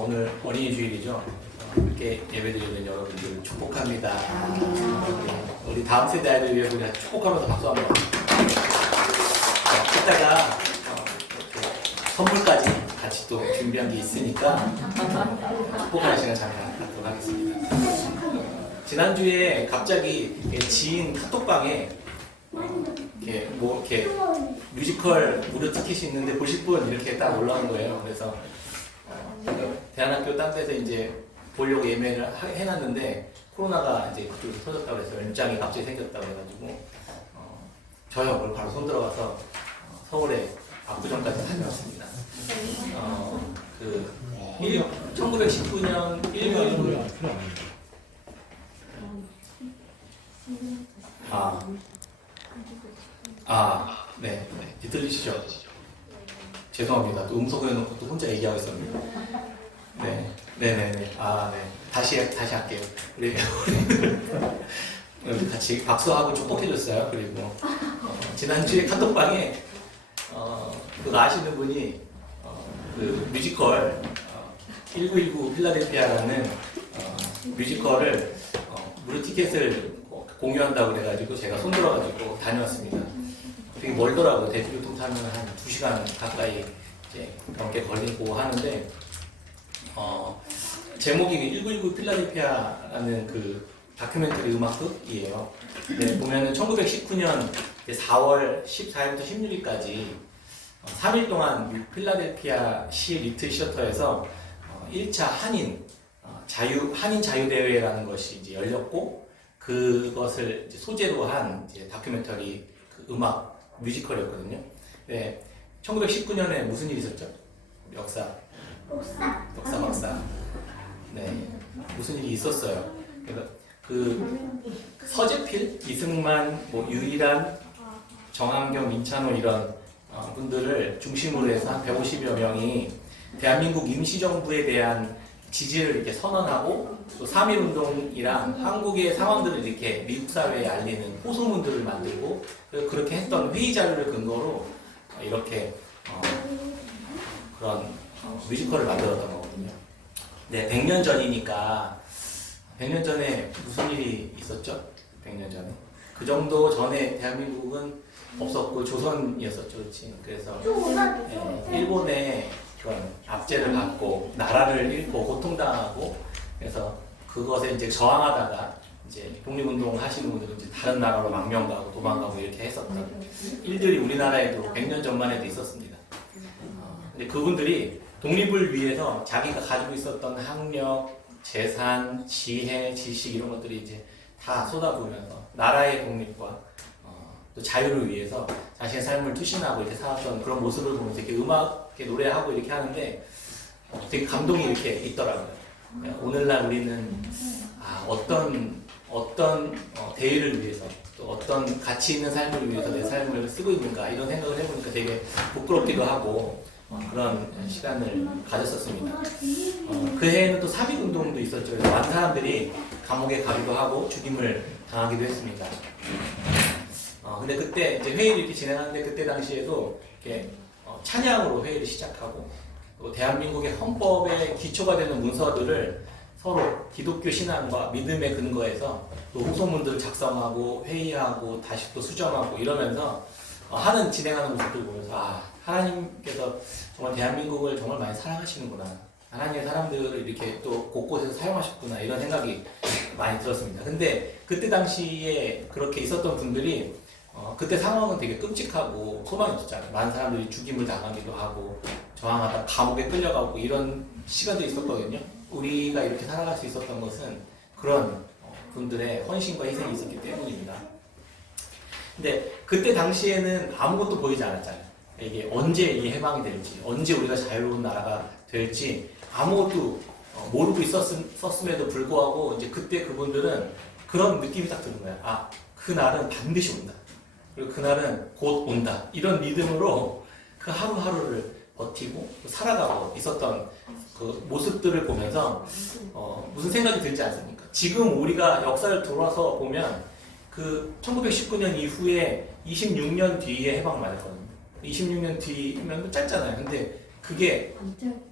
오늘 어린이 주일이죠. 이렇게 예배드리는 여러분들 축복합니다. 우리 다음 세대 아이들 위해서 우리 축복하면서 박수 한번. 이따가 선물까지 같이 또 준비한 게 있으니까 축복하는 시간 잠깐 갖도록 하겠습니다. 지난주에 갑자기 지인 카톡방에 이렇게 뮤지컬 무료 티켓이 있는데 보실 분 이렇게 딱 올라온 거예요. 그래서 대안학교 딴 데서 이제 보려고 예매를 해놨는데 코로나가 이제 그쪽에서 터졌다고 해서 연장이 갑자기 생겼다고 해가지고 저 형을 바로 손 들어가서 서울에 압구정까지 다녀왔습니다. 1919년 1월 네, 들리시죠? 죄송합니다. 또 음소거 해놓고 또 혼자 얘기하고 있었는데. 네. 다시 할게요. 우리 같이 박수하고 축복해줬어요. 그리고 지난주에 카톡방에 그거 아시는 분이 그 뮤지컬 1919 필라델피아라는 뮤지컬을 무료 티켓을 공유한다고 그래가지고 제가 손들어가지고 다녀왔습니다. 되게 멀더라고요. 대중교통 타면 한 2시간 가까이 이제 넘게 걸리고 하는데 제목이 1919 필라델피아라는 그 다큐멘터리 음악극이에요. 네, 보면은 1919년 4월 14일부터 16일까지 3일 동안 필라델피아 시 리틀 시어터에서 1차 한인 자유대회라는 것이 이제 열렸고 그것을 이제 소재로 한 이제 다큐멘터리 그 음악 뮤지컬이었거든요. 네, 1919년에 무슨 일이 있었죠? 역사. 네, 무슨 일이 있었어요. 그러니까 그 서재필, 이승만, 유일한, 정한경, 민찬호 이런 분들을 중심으로 해서 한 150여 명이 대한민국 임시정부에 대한 지지를 이렇게 선언하고 또 3.1운동이랑 한국의 상황들을 이렇게 미국 사회에 알리는 호소문들을 만들고 그렇게 했던 회의 자료를 근거로 이렇게 그런 뮤지컬을 만들었던 거거든요. 네, 100년 전이니까 100년 전에 무슨 일이 있었죠? 100년 전에 그 정도 전에 대한민국은 없었고 조선이었었죠, 그렇지? 그래서 일본의 그런 압제를 받고 나라를 잃고 고통당하고 그래서 그것에 이제 저항하다가 이제 독립운동 하시는 분들은 이제 다른 나라로 망명가고 도망가고 이렇게 했었던 일들이 우리나라에도 100년 전만 해도 있었습니다. 근데 그분들이 독립을 위해서 자기가 가지고 있었던 학력, 재산, 지혜, 지식 이런 것들이 이제 다 쏟아부으면서 나라의 독립과 또 자유를 위해서 자신의 삶을 투신하고 이렇게 살았던 그런 모습을 보면서 이렇게 음악, 이렇게 노래하고 이렇게 하는데 되게 감동이 이렇게 있더라고요. 오늘날 우리는 어떤 대의를 위해서 또 어떤 가치 있는 삶을 위해서 내 삶을 쓰고 있는가 이런 생각을 해보니까 되게 부끄럽기도 하고 그런 시간을 가졌었습니다. 그 해에는 또 3.1운동도 있었죠. 그래서 많은 사람들이 감옥에 가기도 하고 죽임을 당하기도 했습니다. 근데 그때 이제 회의를 이렇게 진행하는데 그때 당시에도 이렇게 찬양으로 회의를 시작하고 또 대한민국의 헌법의 기초가 되는 문서들을 서로 기독교 신앙과 믿음의 근거에서 또 호소문들을 작성하고 회의하고 다시 또 수정하고 이러면서 진행하는 모습을 보면서 하나님께서 정말 대한민국을 정말 많이 사랑하시는구나. 하나님의 사람들을 이렇게 또 곳곳에서 사용하셨구나. 이런 생각이 많이 들었습니다. 근데 그때 당시에 그렇게 있었던 분들이 그때 상황은 되게 끔찍하고 소망이 없었잖아요. 많은 사람들이 죽임을 당하기도 하고 저항하다 감옥에 끌려가고 이런 시간들이 있었거든요. 우리가 이렇게 살아갈 수 있었던 것은 그런 분들의 헌신과 희생이 있었기 때문입니다. 근데 그때 당시에는 아무것도 보이지 않았잖아요. 이게 언제 이게 해방이 될지, 언제 우리가 자유로운 나라가 될지 아무것도 모르고 있었음에도 불구하고 이제 그때 그분들은 그런 느낌이 딱 드는 거야. 그날은 반드시 온다. 그리고 그날은 곧 온다. 이런 믿음으로 그 하루하루를 버티고 살아가고 있었던 그 모습들을 보면서 무슨 생각이 들지 않습니까? 지금 우리가 역사를 돌아서 보면 그 1919년 이후에 26년 뒤에 해방을 맞았거든요. 26년 뒤면 짧잖아요. 근데 그게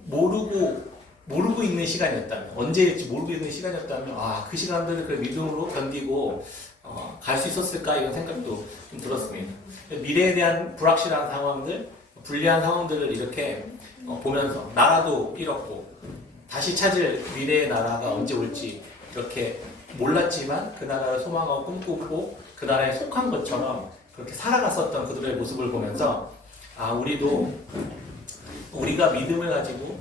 모르고 모르고 있는 시간이었다면, 언제일지 모르고 있는 시간이었다면, 아, 그 시간들을 그 믿음으로 견디고 갈 수 있었을까 이런 생각도 좀 들었습니다. 미래에 대한 불확실한 상황들, 불리한 상황들을 이렇게 보면서 나라도 잃었고 다시 찾을 미래의 나라가 언제 올지 이렇게 몰랐지만 그 나라를 소망하고 꿈꾸고 그 나라에 속한 것처럼 그렇게 살아갔었던 그들의 모습을 보면서 아, 우리가 믿음을 가지고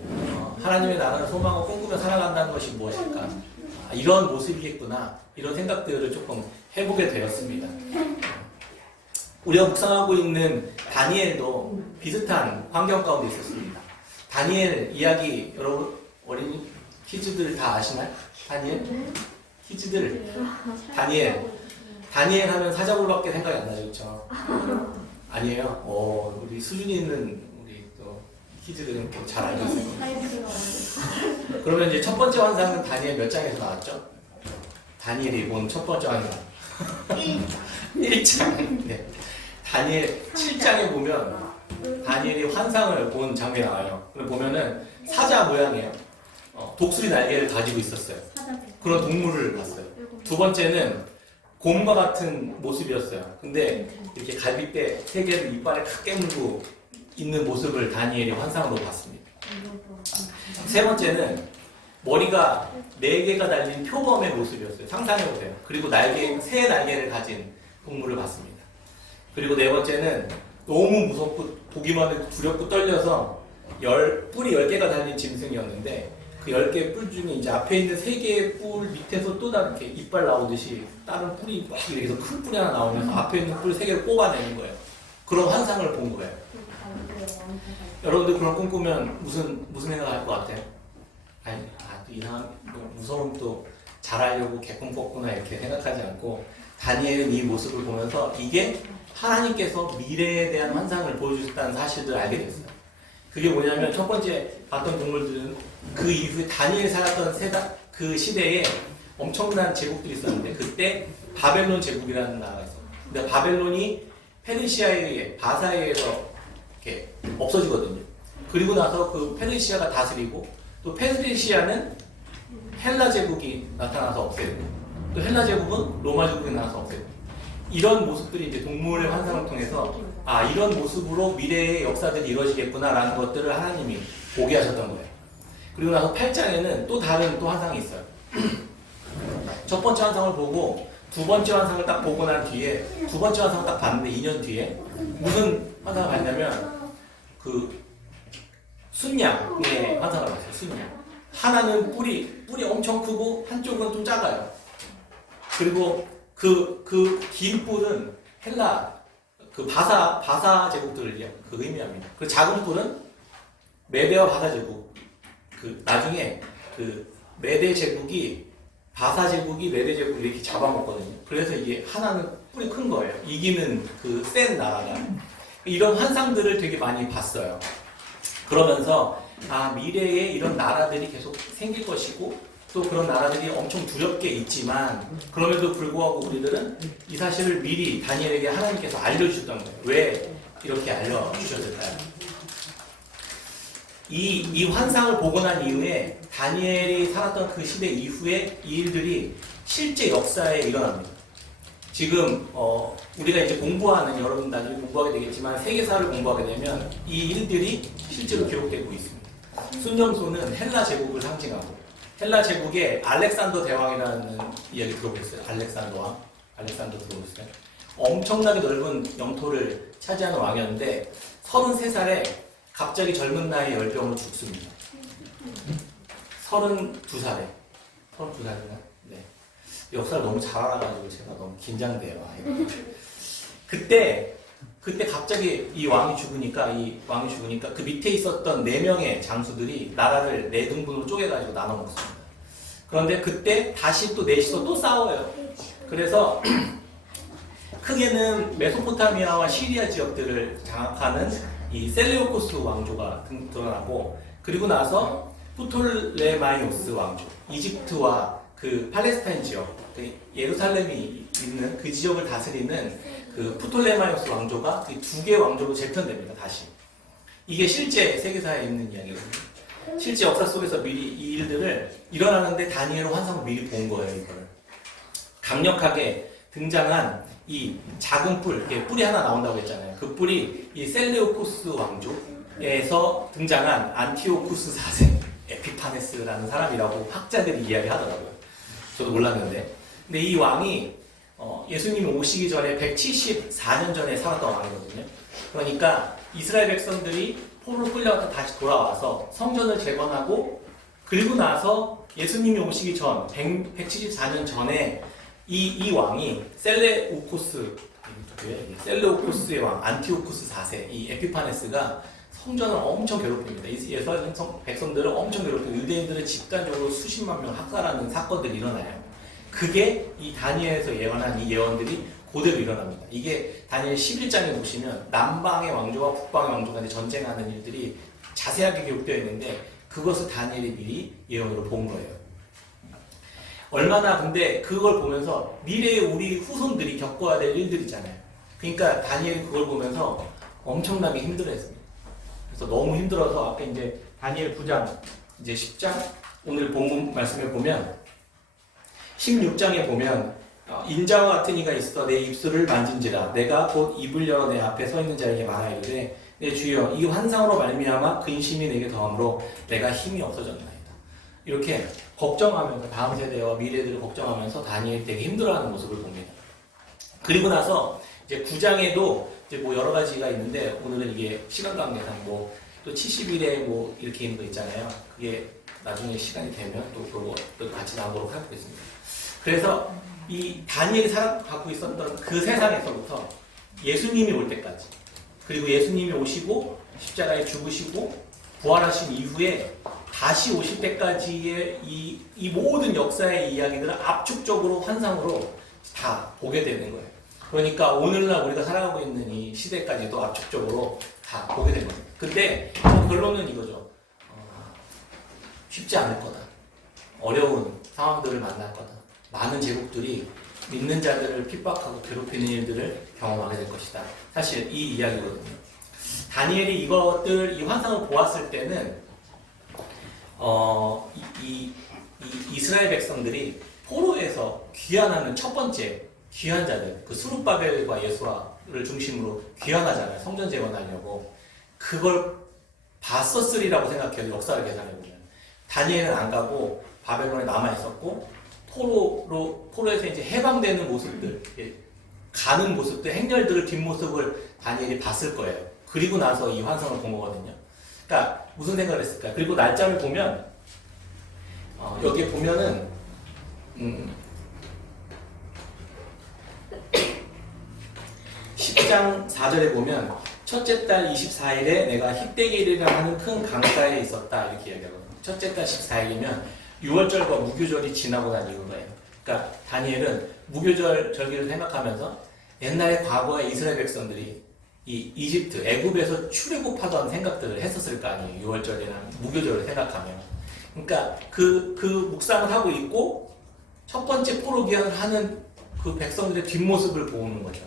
하나님의 나라를 소망하고 꿈꾸며 살아간다는 것이 무엇일까? 아, 이런 모습이겠구나. 이런 생각들을 조금 해보게 되었습니다. 우리가 묵상하고 있는 다니엘도 비슷한 환경 가운데 있었습니다. 다니엘 이야기 여러분 어린이 키즈들 다 아시나요? 다니엘? 키즈들 다니엘 하면 사자굴밖에 생각이 안 나죠, 그렇죠? 아니에요. 우리 수준이 있는 우리 또 키즈들은 잘 알고 있어요. 그러면 이제 첫 번째 환상은 다니엘 몇 장에서 나왔죠? 다니엘이 본 첫 번째 환상 1장. 네. 다니엘 7장에 보면 다니엘이 환상을 본 장면이 나와요. 그걸 보면은 사자 모양이에요. 독수리 날개를 가지고 있었어요. 그런 동물을 봤어요. 두 번째는 곰과 같은 모습이었어요. 근데 이렇게 갈빗대 3개를 이빨에 탁 깨물고 있는 모습을 다니엘이 환상으로 봤습니다. 세 번째는 머리가 4개가 달린 표범의 모습이었어요. 상상해보세요. 그리고 새 날개를 가진 동물을 봤습니다. 그리고 네 번째는 너무 무섭고 보기만 해도 두렵고 떨려서 뿔이 10개가 달린 짐승이었는데 그 10개의 뿔 중에 이제 앞에 있는 3개의 뿔 밑에서 또 다른 이렇게 이빨 나오듯이 다른 뿔이 막 이렇게 해서 큰 뿔이 하나 나오면서 앞에 있는 뿔 3개를 뽑아내는 거예요. 그런 환상을 본 거예요. 여러분들 그런 꿈 꾸면 무슨 생각할 것 같아요? 또 이상한 무서운 또 잘하려고 개꿈 꿨구나 이렇게 생각하지 않고 다니엘은 이 모습을 보면서 이게 하나님께서 미래에 대한 환상을 보여주셨다는 사실을 알게 됐어요. 그게 뭐냐면 첫 번째 봤던 동물들은 그 이후에 다니엘이 살았던 그 시대에 엄청난 제국들이 있었는데 그때 바벨론 제국이라는 나라가 있어요. 근데 바벨론이 페르시아에 의해 바사에 의해서 이렇게 없어지거든요. 그리고 나서 그 페르시아가 다스리고 또 페르시아는 헬라 제국이 나타나서 없애고 또 헬라 제국은 로마 제국이 나타나서 없애고 이런 모습들이 이제 동물의 환상을 통해서 이런 모습으로 미래의 역사들이 이루어지겠구나라는 것들을 하나님이 보게 하셨던 거예요. 그리고 나서 8장에는 또 다른 환상이 있어요. 첫 번째 환상을 보고 두 번째 환상을 딱 보고 난 뒤에 두 번째 환상을 딱 봤는데 2년 뒤에 무슨 환상을 봤냐면 그 순양의 환상을 봤어요. 순양. 하나는 뿔이 엄청 크고 한쪽은 좀 작아요. 그리고 그 긴 뿔은 헬라 그 바사 제국들을 그 의미합니다. 그 작은 뿔은 메대와 바사 제국. 그 나중에 그 메대 제국이 바사 제국이 메대 제국을 이렇게 잡아먹거든요. 그래서 이게 하나는 뿔이 큰 거예요. 이기는 그 센 나라가. 이런 환상들을 되게 많이 봤어요. 그러면서 미래에 이런 나라들이 계속 생길 것이고 또 그런 나라들이 엄청 두렵게 있지만 그럼에도 불구하고 우리들은 이 사실을 미리 다니엘에게 하나님께서 알려주셨던 거예요. 왜 이렇게 알려주셨을까요? 이 환상을 보고 난 이후에 다니엘이 살았던 그 시대 이후에 이 일들이 실제 역사에 일어납니다. 지금 우리가 이제 공부하는 여러분 나중에 공부하게 되겠지만 세계사를 공부하게 되면 이 일들이 실제로 기록되고 있습니다. 순정소는 헬라 제국을 상징하고 헬라 제국의 알렉산더 대왕이라는 이야기 들어보셨어요? 알렉산더 들어보셨어요? 엄청나게 넓은 영토를 차지하는 왕이었는데 33살에 갑자기 젊은 나이에 열병으로 죽습니다. 32살에 32살인가? 네. 역사를 너무 잘 알아가지고 제가 너무 긴장돼요. 그때 갑자기 이 왕이 죽으니까 그 밑에 있었던 4명의 장수들이 나라를 4등분으로 쪼개가지고 나눠 먹습니다. 그런데 그때 다시 또 넷이서 또 싸워요. 그래서 크게는 메소포타미아와 시리아 지역들을 장악하는 이 셀레우코스 왕조가 드러나고 그리고 나서 프톨레마이오스 왕조, 이집트와 그 팔레스타인 지역, 예루살렘이 있는 그 지역을 다스리는 그 프톨레마이오스 왕조가 그 2개의 왕조로 재편됩니다. 다시 이게 실제 세계사에 있는 이야기거든요. 실제 역사 속에서 미리 이 일들을 일어나는데 다니엘은 환상을 미리 본 거예요. 이걸 강력하게 등장한 이 작은 뿔, 이게 뿔이 하나 나온다고 했잖아요. 그 뿔이 이 셀레우코스 왕족에서 등장한 안티오쿠스 4세 에피파네스라는 사람이라고 학자들이 이야기하더라고요. 저도 몰랐는데. 근데 이 왕이 예수님이 오시기 전에 174년 전에 살았던 왕이거든요. 그러니까 이스라엘 백성들이 포로로 끌려갔다 다시 돌아와서 성전을 재건하고 그리고 나서 예수님이 오시기 전 174년 전에 이 왕이 셀레우코스의 왕 안티오쿠스 4세 이 에피파네스가 성전을 엄청 괴롭힙니다. 이스라엘 백성들을 엄청 괴롭히고 유대인들을 집단적으로 수십만 명 학살하는 사건들이 일어나요. 그게 이 다니엘에서 예언한 이 예언들이 그대로 일어납니다. 이게 다니엘 11장에 보시면 남방의 왕조와 북방의 왕조 간에 전쟁하는 일들이 자세하게 기록되어 있는데 그것을 다니엘이 미리 예언으로 본 거예요. 얼마나 근데 그걸 보면서 미래에 우리 후손들이 겪어야 될 일들이잖아요. 그러니까 다니엘이 그걸 보면서 엄청나게 힘들어했습니다. 그래서 너무 힘들어서 앞에 이제 다니엘 9장 이제 10장 오늘 본문 말씀에 보면 16장에 보면 인자와 같은 이가 있어 내 입술을 만진지라 내가 곧 입을 열어 내 앞에 서 있는 자에게 말하이르되 내 주여 이 환상으로 말미암아 근심이 내게 더함으로 내가 힘이 없어졌나이다. 이렇게 걱정하면서 다음 세대와 미래들을 걱정하면서 다니엘이 되게 힘들어하는 모습을 봅니다. 그리고 나서 이제 9장에도 이제 뭐 여러 가지가 있는데 오늘은 이게 시간 관계상 뭐 또 70일에 뭐 이렇게 있는 거 있잖아요. 그게 나중에 시간이 되면 또 그거 또 같이 나오도록 하겠습니다. 그래서 이 다니엘이 살아가고 있었던 그 세상에서부터 예수님이 올 때까지 그리고 예수님이 오시고 십자가에 죽으시고 부활하신 이후에 다시 오실 때까지의 이 모든 역사의 이야기들을 압축적으로 환상으로 다 보게 되는 거예요. 그러니까 오늘날 우리가 살아가고 있는 이 시대까지도 압축적으로 다 보게 되는 거예요. 근데 결론은 이거죠. 쉽지 않을 거다. 어려운 상황들을 만날 거다. 많은 제국들이 믿는 자들을 핍박하고 괴롭히는 일들을 경험하게 될 것이다. 사실 이 이야기거든요. 다니엘이 이 환상을 보았을 때는 이스라엘 백성들이 포로에서 귀환하는 첫 번째 귀환자들, 그 스룹바벨과 예수아를 중심으로 귀환하잖아요. 성전 재건하려고. 그걸 봤었으리라고 생각해요. 역사를 계산해보면. 다니엘은 안 가고 바벨론에 남아있었고 포로에서 이제 해방되는 모습들, 가는 모습들, 행렬들을 뒷모습을 다니엘이 봤을 거예요. 그리고 나서 이 환상을 본 거거든요. 그러니까 무슨 생각을 했을까요? 그리고 날짜를 보면 여기에 보면은 10장 4절에 보면 첫째 달 24일에 내가 힛대길이라 하는 큰 강가에 있었다 이렇게 이야기하거든요. 첫째 달 14일이면 6월절과 무교절이 지나고 난 이후예요. 그러니까 다니엘은 무교절 절기를 생각하면서 옛날에 과거에 이스라엘 백성들이 이 이집트, 애굽에서 출애굽하던 생각들을 했었을 거 아니에요. 6월절이나 무교절을 생각하면. 그러니까 그 묵상을 하고 있고 첫 번째 포로 귀환을 하는 그 백성들의 뒷모습을 보는 거죠.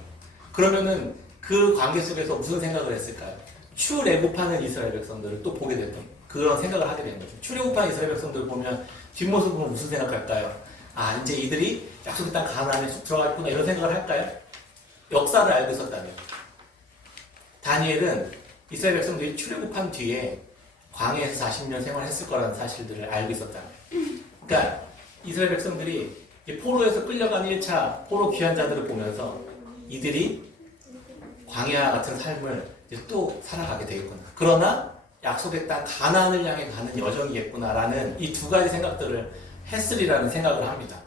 그러면은 그 관계 속에서 무슨 생각을 했을까요? 출애굽하는 이스라엘 백성들을 또 보게 됐던 그런 생각을 하게 되는 거죠. 출애굽한 이스라엘 백성들을 보면 뒷모습을 보면 무슨 생각할까요? 아, 이제 이들이 약속의 땅 가나안에 쑥 들어가겠구나 이런 생각을 할까요? 역사를 알고 있었다면. 다니엘은 이스라엘 백성들이 출애굽한 뒤에 광야에서 40년 생활했을 거라는 사실들을 알고 있었다면. 그러니까 이스라엘 백성들이 포로에서 끌려간 1차 포로 귀환자들을 보면서 이들이 광야 같은 삶을 이제 또 살아가게 되겠구나. 그러나 약속의 땅 가나안을 향해 가는 여정이겠구나라는 이 두 가지 생각들을 했으리라는 생각을 합니다.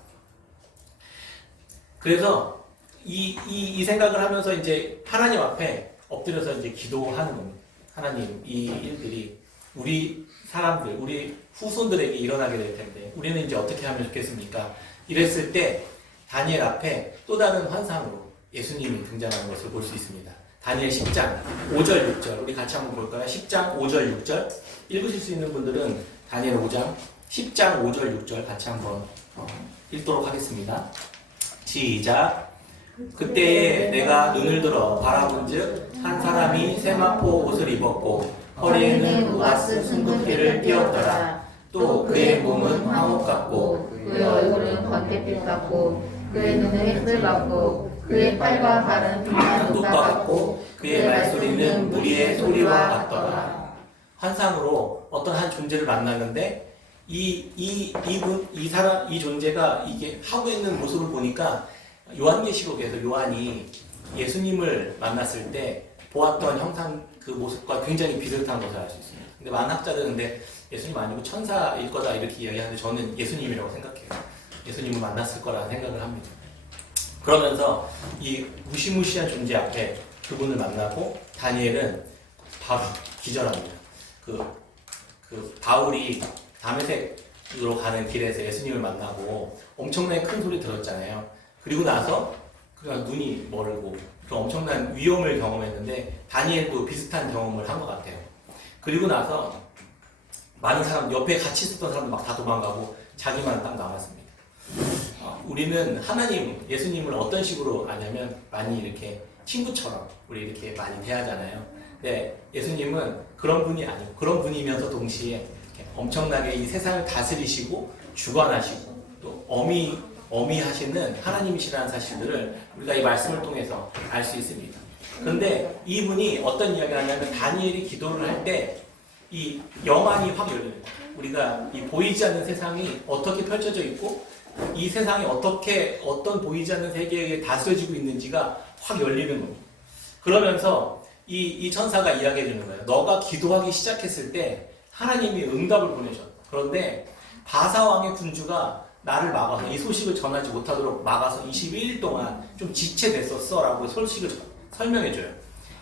그래서 이 생각을 하면서 이제 하나님 앞에 엎드려서 이제 기도하는 겁니다. 하나님, 이 일들이 우리 사람들, 우리 후손들에게 일어나게 될 텐데 우리는 이제 어떻게 하면 좋겠습니까? 이랬을 때 다니엘 앞에 또 다른 환상으로 예수님이 등장하는 것을 볼 수 있습니다. 다니엘 10장 5절 6절 우리 같이 한번 볼까요? 10장 5절 6절 읽으실 수 있는 분들은 다니엘 5장 10장 5절 6절 같이 한번 읽도록 하겠습니다. 시작. 그때에 내가 눈을 들어 바라본즉 한 사람이 세마포 옷을 입었고 허리에는 우가스 순금띠를 띄었더라. 또 그의 몸은 황옥 같고 그의 얼굴은 번개빛 같고 그의 눈은 햇불 같고 그의 팔과 발은 빛나는 뚝과 같고 그의 말소리는 무리의 소리와 같더라. 환상으로 어떤 한 존재를 만났는데 이 존재가 이게 하고 있는 모습을 보니까 요한계시록에서 요한이 예수님을 만났을 때 보았던 형상 그 모습과 굉장히 비슷한 것을 알 수 있습니다. 근데 많은 학자들은 근데 예수님 아니고 천사일 거다 이렇게 이야기하는데 저는 예수님이라고 생각해요. 예수님을 만났을 거라는 생각을 합니다. 그러면서 이 무시무시한 존재 앞에 그분을 만나고 다니엘은 바로 기절합니다. 그 바울이 다메섹으로 가는 길에서 예수님을 만나고 엄청나게 큰 소리 들었잖아요. 그리고 나서 그냥 눈이 멀고 엄청난 위험을 경험했는데 다니엘도 비슷한 경험을 한 것 같아요. 그리고 나서 많은 사람 옆에 같이 있었던 사람들 막 다 도망가고 자기만 딱 남았습니다. 우리는 하나님, 예수님을 어떤 식으로 아냐면 많이 이렇게 친구처럼 우리 이렇게 많이 대하잖아요. 근데 예수님은 그런 분이 아니고 그런 분이면서 동시에 엄청나게 이 세상을 다스리시고 주관하시고 또 어미하시는 하나님이시라는 사실들을 우리가 이 말씀을 통해서 알 수 있습니다. 그런데 이분이 어떤 이야기를 하냐면 다니엘이 기도를 할 때 이 영안이 확 열립니다. 우리가 이 보이지 않는 세상이 어떻게 펼쳐져 있고 이 세상이 어떤 보이지 않는 세계에 다스려지고 있는지가 확 열리는 겁니다. 그러면서 이 천사가 이야기해 주는 거예요. 너가 기도하기 시작했을 때 하나님이 응답을 보내셨다. 그런데 바사왕의 군주가 나를 막아서 이 소식을 전하지 못하도록 막아서 21일 동안 좀 지체됐었어 라고 소식을 설명해줘요.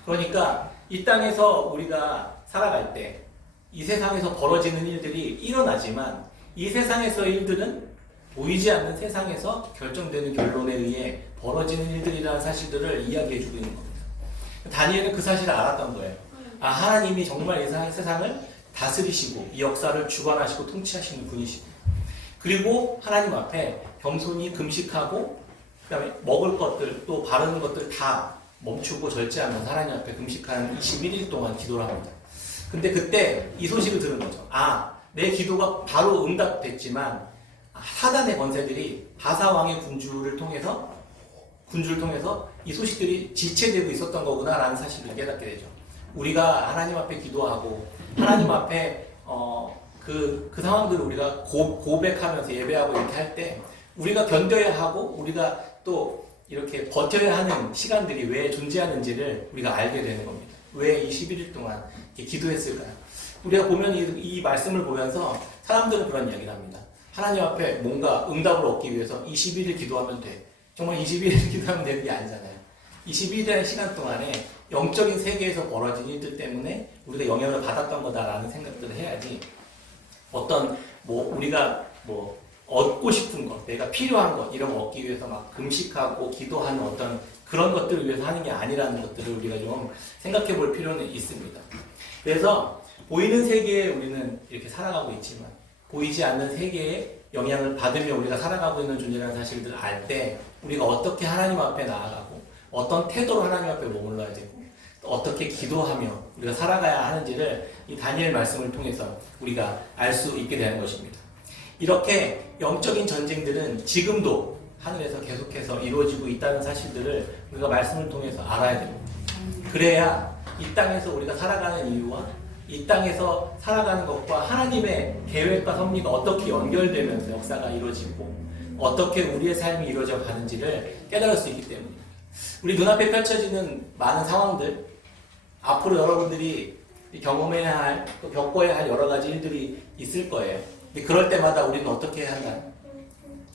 그러니까 이 땅에서 우리가 살아갈 때 이 세상에서 벌어지는 일들이 일어나지만 이 세상에서의 일들은 보이지 않는 세상에서 결정되는 결론에 의해 벌어지는 일들이라는 사실들을 이야기해주고 있는 겁니다. 다니엘은 그 사실을 알았던 거예요. 하나님이 정말 이 세상을 다스리시고 이 역사를 주관하시고 통치하시는 분이시고 그리고 하나님 앞에 겸손히 금식하고 그다음에 먹을 것들 또 바르는 것들 다 멈추고 절제하면서 하나님 앞에 금식한 21일 동안 기도를 합니다. 근데 그때 이 소식을 들은 거죠. 내 기도가 바로 응답됐지만 사단의 권세들이 바사왕의 군주를 통해서 이 소식들이 지체되고 있었던 거구나라는 사실을 깨닫게 되죠. 우리가 하나님 앞에 기도하고 하나님 앞에 그 상황들을 우리가 고백하면서 예배하고 이렇게 할 때 우리가 견뎌야 하고 우리가 또 이렇게 버텨야 하는 시간들이 왜 존재하는지를 우리가 알게 되는 겁니다. 왜 21일 동안 이렇게 기도했을까요? 우리가 보면 이 말씀을 보면서 사람들은 그런 이야기를 합니다. 하나님 앞에 뭔가 응답을 얻기 위해서 21일 기도하면 돼. 정말 21일 기도하면 되는 게 아니잖아요. 21일의 시간 동안에 영적인 세계에서 벌어진 일들 때문에 우리가 영향을 받았던 거다라는 생각들을 해야지 우리가 얻고 싶은 것, 내가 필요한 것 이런 거 얻기 위해서 막 금식하고 기도하는 어떤 그런 것들을 위해서 하는 게 아니라는 것들을 우리가 좀 생각해 볼 필요는 있습니다. 그래서 보이는 세계에 우리는 이렇게 살아가고 있지만 보이지 않는 세계에 영향을 받으며 우리가 살아가고 있는 존재라는 사실들을 알 때 우리가 어떻게 하나님 앞에 나아가고 어떤 태도로 하나님 앞에 머물러야 되고 어떻게 기도하며 우리가 살아가야 하는지를 이 다니엘 말씀을 통해서 우리가 알 수 있게 되는 것입니다. 이렇게 영적인 전쟁들은 지금도 하늘에서 계속해서 이루어지고 있다는 사실들을 우리가 말씀을 통해서 알아야 됩니다. 그래야 이 땅에서 우리가 살아가는 이유와 이 땅에서 살아가는 것과 하나님의 계획과 섭리가 어떻게 연결되면서 역사가 이루어지고 어떻게 우리의 삶이 이루어져 가는지를 깨달을 수 있기 때문입니다. 우리 눈앞에 펼쳐지는 많은 상황들, 앞으로 여러분들이 경험해야 할, 또 겪어야 할 여러 가지 일들이 있을 거예요. 근데 그럴 때마다 우리는 어떻게 해야 하나요?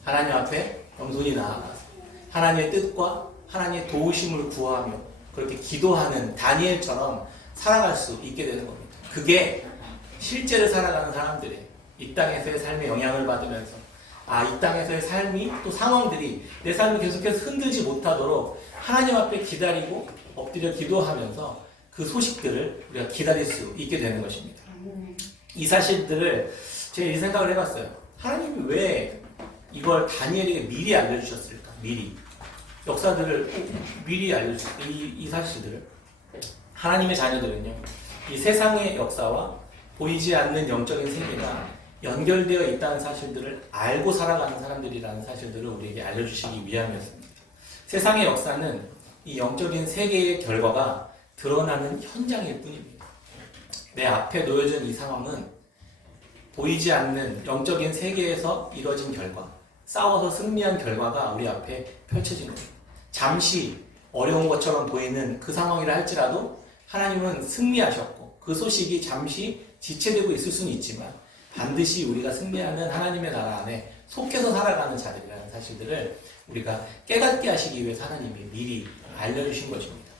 하나님 앞에 겸손히 나아가서 하나님의 뜻과 하나님의 도우심을 구하며 그렇게 기도하는 다니엘처럼 살아갈 수 있게 되는 겁니다. 그게 실제로 살아가는 사람들의 이 땅에서의 삶에 영향을 받으면서 이 땅에서의 삶이 또 상황들이 내 삶을 계속해서 흔들지 못하도록 하나님 앞에 기다리고 엎드려 기도하면서 그 소식들을 우리가 기다릴 수 있게 되는 것입니다. 이 사실들을 제가 이 생각을 해봤어요. 하나님이 왜 이걸 다니엘에게 미리 알려주셨을까? 미리. 역사들을 미리 알려주셨을까? 이 사실들을. 하나님의 자녀들은요, 이 세상의 역사와 보이지 않는 영적인 세계가 연결되어 있다는 사실들을 알고 살아가는 사람들이라는 사실들을 우리에게 알려주시기 위함이었습니다. 세상의 역사는 이 영적인 세계의 결과가 드러나는 현장일 뿐입니다. 내 앞에 놓여진 이 상황은 보이지 않는 영적인 세계에서 이뤄진 결과, 싸워서 승리한 결과가 우리 앞에 펼쳐진 겁니다. 잠시 어려운 것처럼 보이는 그 상황이라 할지라도 하나님은 승리하셨고 그 소식이 잠시 지체되고 있을 수는 있지만 반드시 우리가 승리하는 하나님의 나라 안에 속해서 살아가는 자들이라는 사실들을 우리가 깨닫게 하시기 위해서 하나님이 미리 알려주신 것입니다.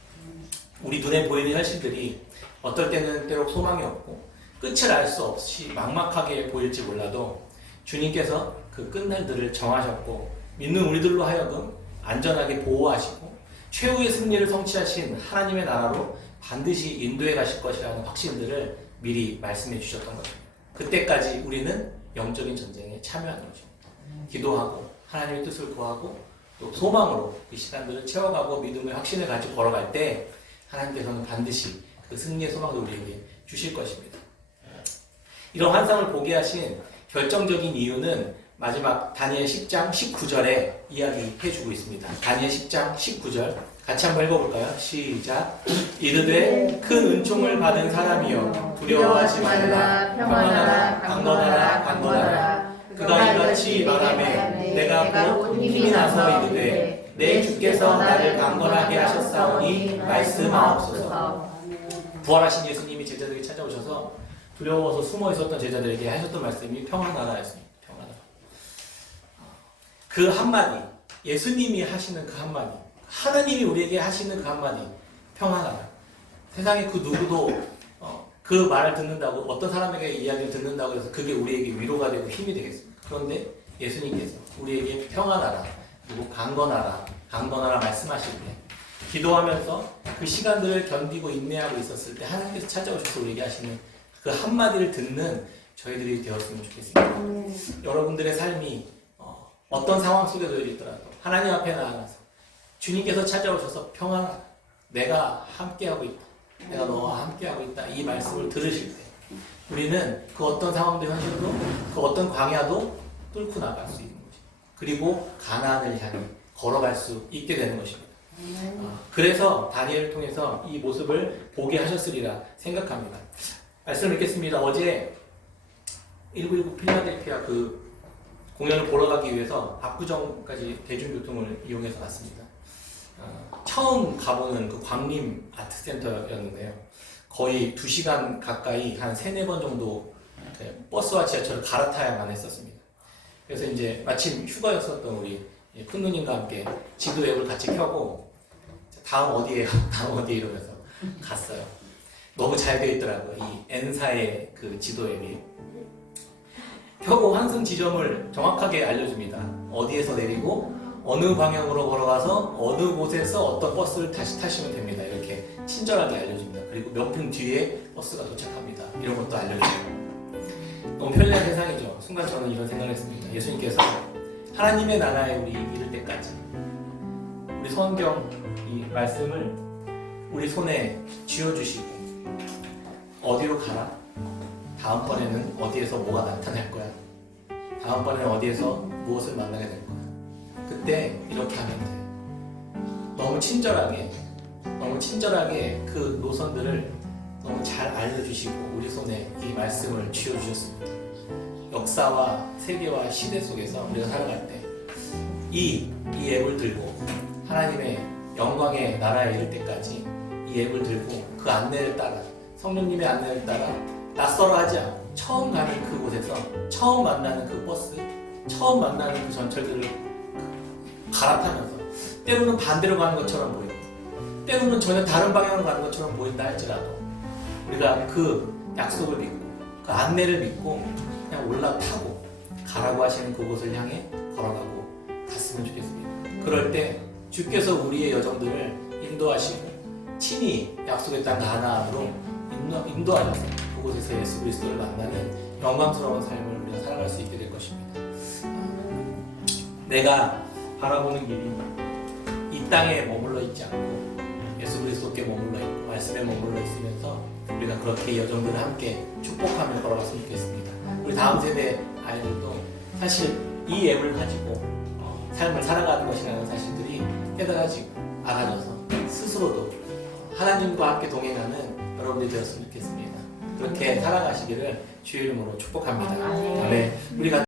우리 눈에 보이는 현실들이 어떨 때는 때로 소망이 없고 끝을 알 수 없이 막막하게 보일지 몰라도 주님께서 그 끝날들을 정하셨고 믿는 우리들로 하여금 안전하게 보호하시고 최후의 승리를 성취하신 하나님의 나라로 반드시 인도해 가실 것이라는 확신들을 미리 말씀해 주셨던 것입니다. 그때까지 우리는 영적인 전쟁에 참여하는 것입니다. 기도하고 하나님의 뜻을 구하고 또 소망으로 이 시간들을 채워가고 믿음의 확신을 가지고 걸어갈 때 하나님께서는 반드시 그 승리의 소망을 우리에게 주실 것입니다. 이런 환상을 보게 하신 결정적인 이유는 마지막 다니엘 10장 19절에 이야기해주고 있습니다. 다니엘 10장 19절 같이 한번 읽어볼까요? 시작. 이르되 큰 은총을 받은 사람이여 두려워하지 말라. 평안하라. 강건하라. 강건하라. 그가 이같이 말하매 내가 곧 힘이 나서 이르되 내 주께서 나를 강건하게 하셨사오니 말씀하옵소서. 부활하신 예수님이 제자들에게 찾아오셔서 두려워서 숨어 있었던 제자들에게 하셨던 말씀이 평안하라였습니다. 평안하라. 그 한마디, 예수님이 하시는 그 한마디, 하나님이 우리에게 하시는 그 한마디, 평안하라. 세상에 그 누구도 그 말을 듣는다고, 어떤 사람에게 이야기를 듣는다고 해서 그게 우리에게 위로가 되고 힘이 되겠습니다. 그런데 예수님께서 우리에게 평안하라, 그리고 강건하라, 강건하라 말씀하실 때 기도하면서 그 시간들을 견디고 인내하고 있었을 때 하나님께서 찾아오셔서 우리에게 하시는 그 한마디를 듣는 저희들이 되었으면 좋겠습니다. 여러분들의 삶이 어떤 상황 속에 놓여 있더라도 하나님 앞에 나아가서 주님께서 찾아오셔서 평안하라, 내가 함께하고 있다, 내가 너와 함께하고 있다, 이 말씀을 들으실 때 우리는 그 어떤 상황도 현실도 그 어떤 광야도 뚫고 나갈 수 있는 것입니다. 그리고 가나안을 향해 걸어갈 수 있게 되는 것입니다. 그래서 다니엘을 통해서 이 모습을 보게 하셨으리라 생각합니다. 말씀을 읽겠습니다. 어제 1919 필라델피아 그 공연을 보러 가기 위해서 압구정까지 대중교통을 이용해서 갔습니다. 처음 가보는 그 광림 아트센터였는데요. 거의 2시간 가까이 한 3-4번 정도 버스와 지하철을 갈아타야만 했었습니다. 그래서 이제 마침 휴가였었던 우리 큰 누님과 함께 지도 앱을 같이 켜고 다음 어디에요? 다음 어디에 이러면서 갔어요. 너무 잘 되어 있더라고요. 이 N사의 그 지도 앱이. 켜고 환승 지점을 정확하게 알려줍니다. 어디에서 내리고 어느 방향으로 걸어가서 어느 곳에서 어떤 버스를 다시 타시면 됩니다. 이렇게 친절하게 알려줍니다. 그리고 몇 분 뒤에 버스가 도착합니다. 이런 것도 알려줘요. 너무 편리한 세상이죠. 순간 저는 이런 생각을 했습니다. 예수님께서 하나님의 나라에 우리 이를 때까지 우리 성경 이 말씀을 우리 손에 쥐어주시고 어디로 가라? 다음번에는 어디에서 뭐가 나타날 거야? 다음번에는 어디에서 무엇을 만나게 될 거야? 그때 이렇게 하면 돼. 너무 친절하게 그 노선들을 너무 잘 알려주시고 우리 손에 이 말씀을 쥐어주셨습니다. 역사와 세계와 시대 속에서 우리가 살아갈 때 이 앱을 들고 하나님의 영광의 나라에 이를 때까지 이 앱을 들고 그 안내를 따라, 성령님의 안내를 따라 낯설어 하지 않고 처음 가는 그곳에서 처음 만나는 그 버스, 처음 만나는 그 전철들을 갈아타면서 때로는 반대로 가는 것처럼 보이고 때로는 전혀 다른 방향으로 가는 것처럼 보인다 할지라도 우리가 그 약속을 믿고 그 안내를 믿고 그냥 올라타고 가라고 하시는 그곳을 향해 걸어가고 갔으면 좋겠습니다. 그럴 때 주께서 우리의 여정들을 인도하시고 친히 약속의 땅 가나안으로 인도하셔서 그곳에서 예수 그리스도를 만나는 영광스러운 삶을 우리가 살아갈 수 있게 될 것입니다. 내가 바라보는 길이 이 땅에 머물러 있지 않고 예수 그리스도께 머물러 있고 말씀에 머물러 있으면서 우리가 그렇게 여정들을 함께 축복하며 걸어갔으면 좋겠습니다. 우리 우리 다음 세대 아이들도 사실 이 앱을 가지고 삶을 살아가는 것이라는 사실들이 깨달아지고 알아져서 스스로도 하나님과 함께 동행하는 여러분들이 되었으면 좋겠습니다. 그렇게 살아가시기를 주의 이름으로 축복합니다. 아멘. 네, 우리가